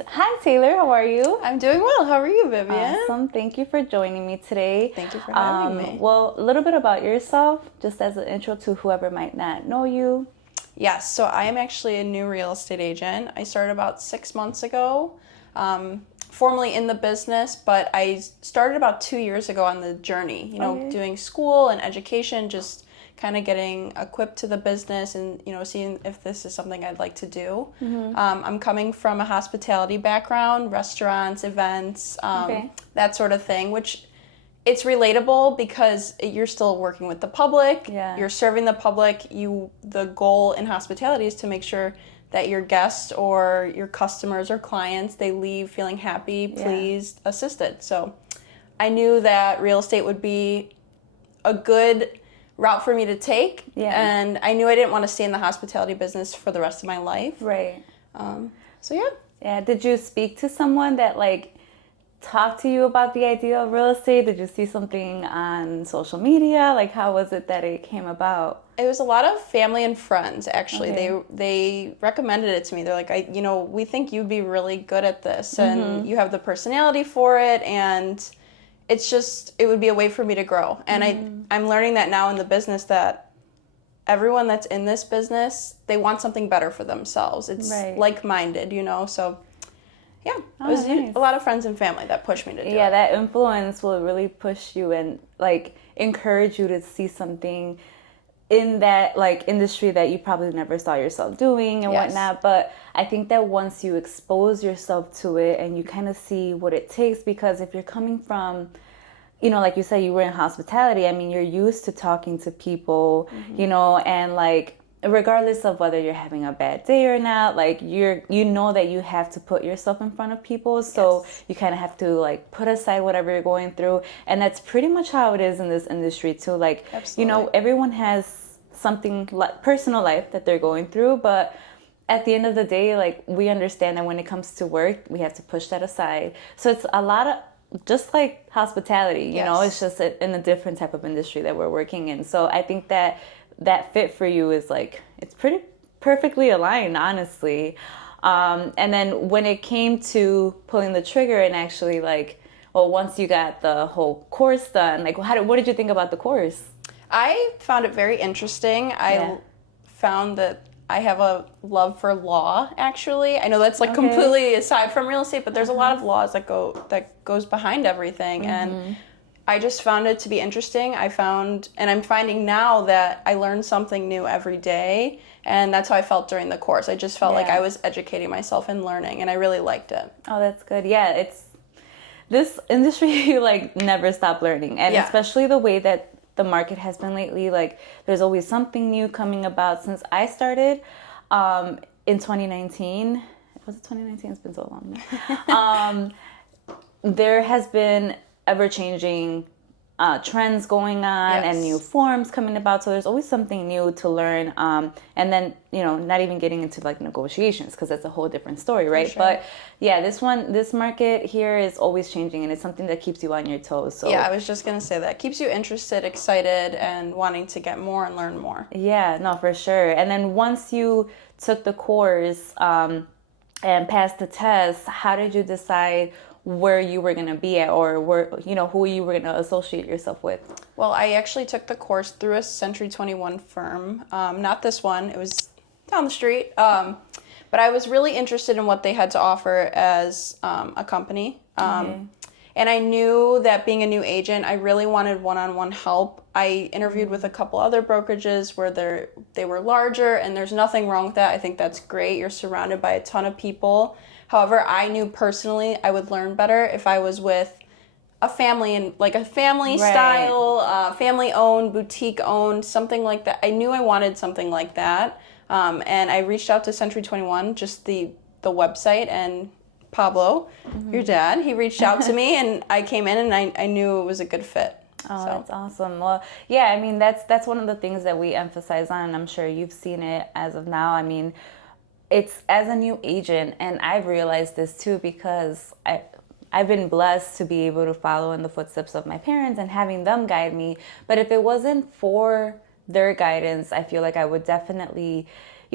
Hi Taylor, how are you? I'm doing well. How are you, Vivian? Awesome. Thank you for joining me today. Thank you for having me. Well, a little bit about yourself, just as an intro to whoever might not know you. Yes, so I am actually a new real estate agent. I started about 6 months ago, formally in the business, but I started about 2 years ago on the journey, Okay. doing school and education, just kind of getting equipped to the business and, seeing if this is something I'd like to do. I'm coming from a hospitality background, restaurants, events, Okay. that sort of thing, which it's relatable because you're still working with the public. Yeah. You're serving the public. The goal in hospitality is to make sure that your guests or your customers or clients, they leave feeling happy, pleased, assisted. So I knew that real estate would be a good route for me to take. Yeah. And I knew I didn't want to stay in the hospitality business for the rest of my life. Right. So yeah. Yeah. Did you speak to someone that talked to you about the idea of real estate? Did you see something on social media? How was it that it came about? It was a lot of family and friends, actually. Okay. They recommended it to me. They're like, we think you'd be really good at this, and you have the personality for it, and it would be a way for me to grow. And I'm learning that now in the business, that everyone that's in this business, they want something better for themselves. It's Right. like-minded, so yeah, Oh, it was nice. a lot of friends and family that pushed me to do Yeah, it. that influence will really push you and encourage you to see something in that industry that you probably never saw yourself doing and Yes. whatnot. But I think that once you expose yourself to it and you kind of see what it takes, because if you're coming from, like you said, you were in hospitality. I mean, you're used to talking to people, and regardless of whether you're having a bad day or not, you know that you have to put yourself in front of people. So Yes. you kind of have to put aside whatever you're going through, and that's pretty much how it is in this industry too. Absolutely. Everyone has something like personal life that they're going through, but at the end of the day, we understand that when it comes to work, we have to push that aside. So it's a lot of just like hospitality, Yes. it's just in a different type of industry that we're working in. So I think that fit for you is it's pretty perfectly aligned, honestly. And then when it came to pulling the trigger and actually once you got the whole course done, what did you think about the course? I found it very interesting. Yeah. I found that I have a love for law, actually. I know that's Okay. completely aside from real estate, but there's a lot of laws that goes behind everything, and I just found it to be interesting. And I'm finding now that I learn something new every day, and that's how I felt during the course. I just felt like Yeah. I was educating myself and learning, and I really liked it. Oh, that's good. Yeah, it's this industry you never stop learning, and Yeah. especially the way that the market has been lately. There's always something new coming about. Since I started in 2019, was it 2019? It's been so long. There has been ever changing trends going on. Yes. And new forms coming about, so there's always something new to learn, and then not even getting into negotiations, because that's a whole different story, right? sure. But yeah, this market here is always changing, and it's something that keeps you on your toes. So Yeah, I was just going to say that. Keeps you interested, excited, and wanting to get more and learn more. yeah, no, for sure. And then once you took the course and passed the test, how did you decide where you were going to be at, or who you were going to associate yourself with? Well, I actually took the course through a Century 21 firm. Not this one. It was down the street. But I was really interested in what they had to offer as a company. And I knew that being a new agent, I really wanted one-on-one help. I interviewed with a couple other brokerages where they were larger, and there's nothing wrong with that. I think that's great. You're surrounded by a ton of people. However, I knew personally I would learn better if I was with a family, and a family Right. style, family owned, boutique owned, something like that. I knew I wanted something like that. And I reached out to Century 21, just the website, and Pablo, your dad, he reached out to me, and I came in, and I knew it was a good fit. Oh, that's awesome. Well, yeah, I mean, that's one of the things that we emphasize on, and I'm sure you've seen it as of now. I mean, it's as a new agent, and I've realized this too, because I've been blessed to be able to follow in the footsteps of my parents and having them guide me. But if it wasn't for their guidance, I feel like I would definitely,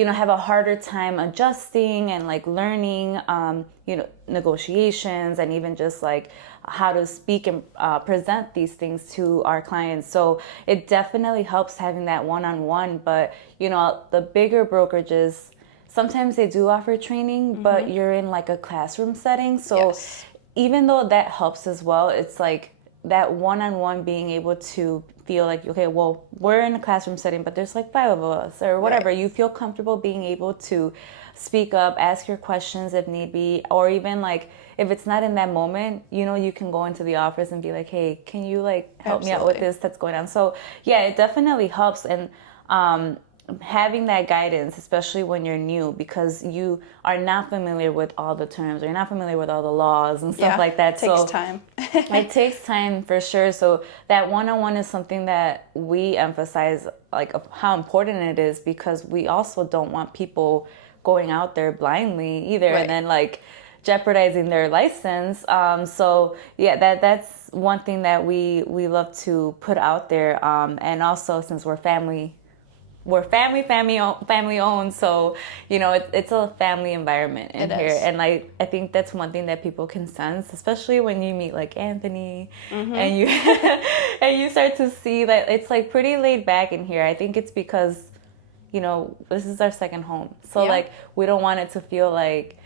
have a harder time adjusting and like learning, negotiations and even just like how to speak and present these things to our clients. So it definitely helps having that one-on-one. But, the bigger brokerages, sometimes they do offer training, but you're in like a classroom setting. So even though that helps as well, it's like that one-on-one being able to feel like, okay, well, we're in a classroom setting, but there's like 5 of us or whatever. Right. You feel comfortable being able to speak up, ask your questions if need be, or even like if it's not in that moment, you can go into the office and be like, hey, can you like help me out with this that's going on? So yeah, it definitely helps. And having that guidance, especially when you're new, because you are not familiar with all the terms, or you're not familiar with all the laws and stuff like that. It takes time. It takes time for sure. So that one-on-one is something that we emphasize, like how important it is, because we also don't want people going out there blindly either, and then like jeopardizing their license. So yeah, that's one thing that we love to put out there. And also, since we're family owned, so it's a family environment in here. And I think that's one thing that people can sense, especially when you meet like Anthony and you and you start to see that it's like pretty laid back in here. I think it's because this is our second home, so like we don't want it to feel like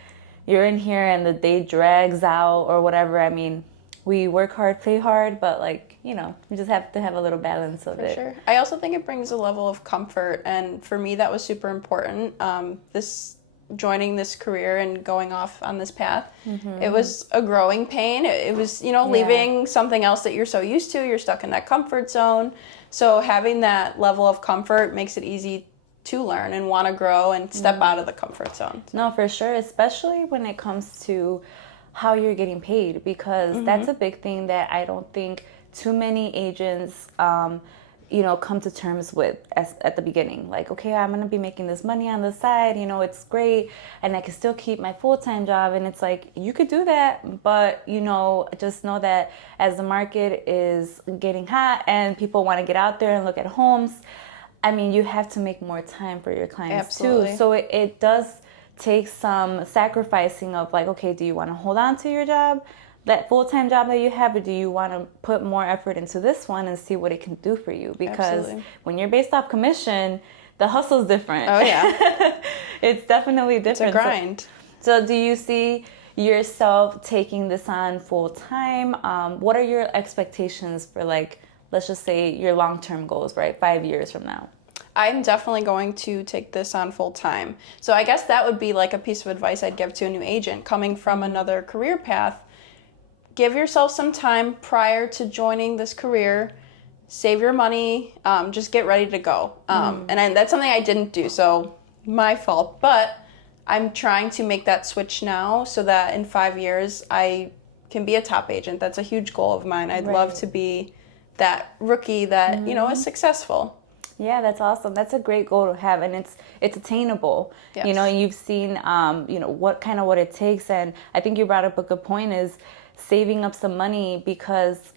you're in here and the day drags out or whatever. I mean, we work hard, play hard, but like, we just have to have a little balance of it. For sure. I also think it brings a level of comfort. And for me, that was super important. Joining this career and going off on this path, it was a growing pain. It was, leaving something else that you're so used to. You're stuck in that comfort zone. So having that level of comfort makes it easy to learn and want to grow and step out of the comfort zone. No, for sure. Especially when it comes to how you're getting paid, because that's a big thing that I don't think too many agents, come to terms with at the beginning. Like, okay, I'm going to be making this money on the side, it's great, and I can still keep my full-time job. And it's like, you could do that, but, just know that as the market is getting hot and people want to get out there and look at homes, I mean, you have to make more time for your clients too. So it does take some sacrificing of like, okay, do you want to hold on to your job, that full-time job that you have, or do you want to put more effort into this one and see what it can do for you? Because when you're based off commission, the hustle's different. Oh yeah. It's definitely different. It's a grind. So do you see yourself taking this on full-time? What are your expectations for, like, let's just say your long-term goals, right? 5 years from now. I'm definitely going to take this on full time. So I guess that would be like a piece of advice I'd give to a new agent coming from another career path. Give yourself some time prior to joining this career. Save your money. Just get ready to go. That's something I didn't do, so my fault. But I'm trying to make that switch now so that in 5 years I can be a top agent. That's a huge goal of mine. I'd love to be that rookie that, is successful. Yeah, that's awesome. That's a great goal to have, and it's attainable. Yes. You've seen, what it takes, and I think you brought up a good point, is saving up some money, because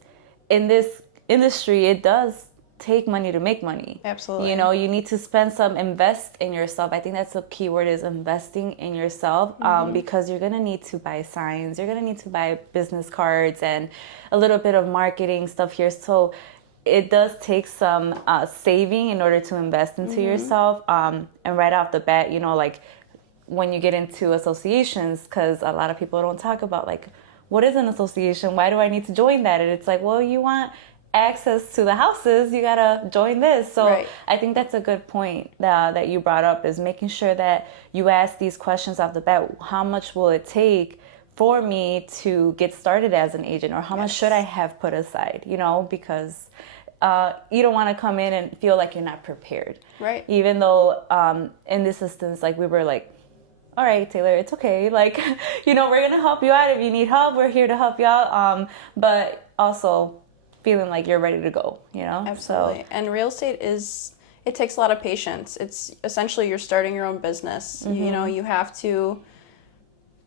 in this industry, it does take money to make money. Absolutely. You need to invest in yourself. I think that's the key word, is investing in yourself, because you're going to need to buy signs, you're going to need to buy business cards and a little bit of marketing stuff here. So it does take some saving in order to invest into yourself. And right off the bat, like when you get into associations, because a lot of people don't talk about like, what is an association? Why do I need to join that? And it's like, well, you want access to the houses, you gotta join this. So I think that's a good point that you brought up, is making sure that you ask these questions off the bat. How much will it take for me to get started as an agent, or how much should I have put aside? Because you don't want to come in and feel like you're not prepared. Right. Even though in this instance, like, we were like, all right, Taylor, it's okay. Like, we're going to help you out. If you need help, we're here to help you out. But also feeling like you're ready to go, Absolutely. So. And real estate it takes a lot of patience. It's essentially you're starting your own business. You have to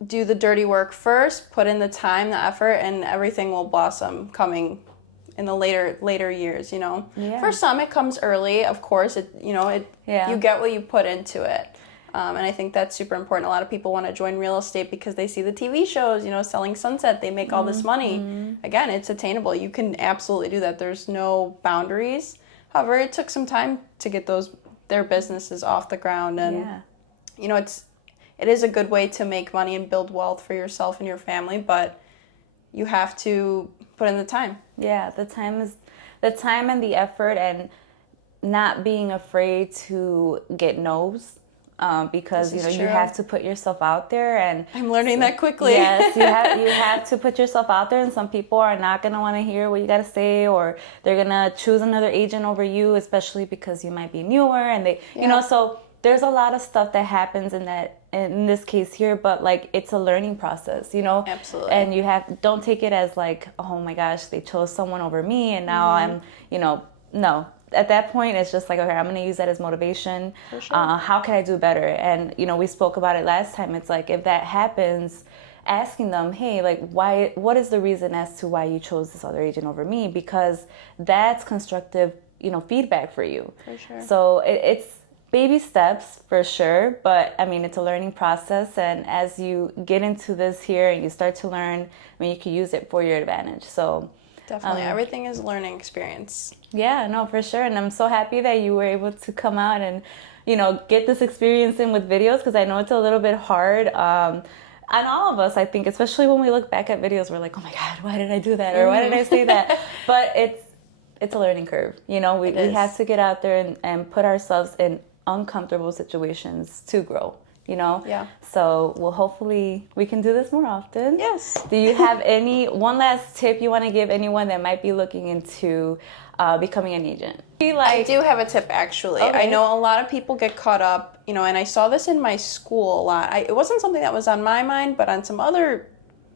do the dirty work first, put in the time, the effort, and everything will blossom coming in the later years, Yeah. For some, it comes early, of course. You get what you put into it. And I think that's super important. A lot of people want to join real estate because they see the TV shows, you know, Selling Sunset, they make all this money. Again, it's attainable. You can absolutely do that. There's no boundaries. However, it took some time to get their businesses off the ground. And, you know, it is a good way to make money and build wealth for yourself and your family, but you have to put in the time. Yeah, the time and the effort, and not being afraid to get no's. Because you know you have to put yourself out there, and I'm learning that quickly. Yes, you have to put yourself out there, and some people are not gonna want to hear what you gotta say, or they're gonna choose another agent over you, especially because you might be newer, and they, you know, so there's a lot of stuff that happens in this case here, but like it's a learning process, you know. Absolutely. And don't take it as like, oh my gosh, they chose someone over me, and now I'm, you know, no. At that point, it's just like, okay, I'm going to use that as motivation. For sure. How can I do better? And, you know, we spoke about it last time. It's like, if that happens, asking them, hey, like, what is the reason as to why you chose this other agent over me? Because that's constructive, you know, feedback for you. For sure. So it's baby steps for sure. But, I mean, it's a learning process. And as you get into this here and you start to learn, I mean, you can use it for your advantage. So definitely. Everything is a learning experience. Yeah, no, for sure. And I'm so happy that you were able to come out and, you know, get this experience in with videos, because I know it's a little bit hard. And all of us, I think, especially when we look back at videos, we're like, oh my God, why did I do that? Or why did I say that? But it's a learning curve. You know, we have to get out there and put ourselves in uncomfortable situations to grow. You know? Yeah. So, well, hopefully we can do this more often. Yes. Do you have one last tip you want to give anyone that might be looking into becoming an agent? I do have a tip, actually. Okay. I know a lot of people get caught up, you know, and I saw this in my school a lot. It wasn't something that was on my mind, but on some other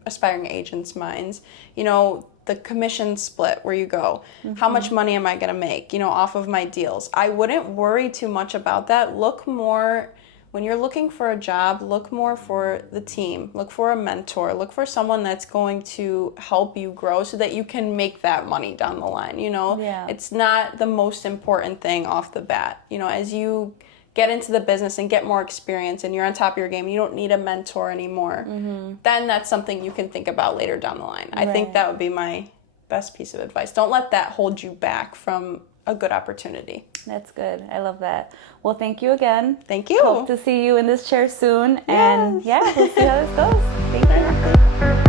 aspiring agents' minds, you know, the commission split where you go, how much money am I going to make, you know, off of my deals? I wouldn't worry too much about that. Look more... When you're looking for a job, look more for the team. Look for a mentor. Look for someone that's going to help you grow so that you can make that money down the line, you know? Yeah. It's not the most important thing off the bat. You know, as you get into the business and get more experience and you're on top of your game, you don't need a mentor anymore, then that's something you can think about later down the line. I think that would be my best piece of advice. Don't let that hold you back from a good opportunity. That's good. I love that. Well, thank you again. Thank you. Hope to see you in this chair soon. And Yes. yeah, we'll see how this goes. Thank you.